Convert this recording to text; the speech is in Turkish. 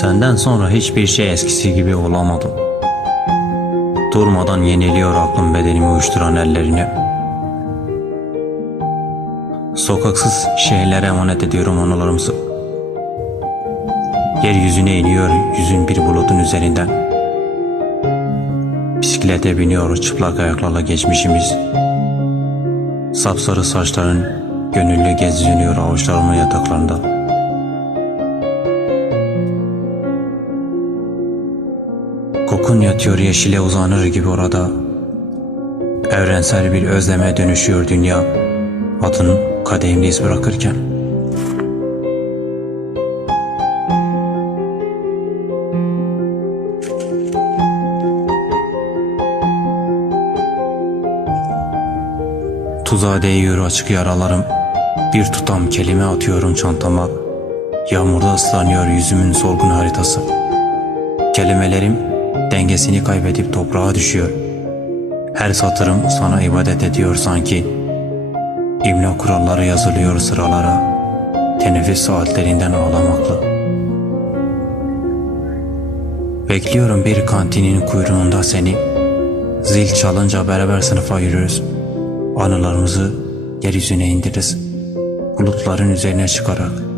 Senden sonra hiçbir şey eskisi gibi olamadı. Durmadan yeniliyor aklım bedenimi uyuşturan ellerini. Sokaksız şehirlere emanet ediyorum anılarımızı. Yeryüzüne iniyor yüzün bir bulutun üzerinden. Bisiklete biniyor çıplak ayaklarla geçmişimiz. Sapsarı saçların gönüllü geziniyor avuçlarımın yataklarında. Kokun yatıyor yeşile uzanır gibi orada. Evrensel bir özleme dönüşüyor dünya. Adını kadehimde iz bırakırken. Tuzağa değiyor açık yaralarım. Bir tutam kelime atıyorum çantama. Yağmurda ıslanıyor yüzümün solgun haritası. Kelimelerim dengesini kaybedip toprağa düşüyor. Her satırım sana ibadet ediyor sanki. İmla kuralları yazılıyor sıralara. Teneffüs saatlerinden ağlamakla. Bekliyorum bir kantinin kuyruğunda seni. Zil çalınca beraber sınıfa yürürüz. Anılarımızı yeryüzüne indiririz. Bulutların üzerine çıkarak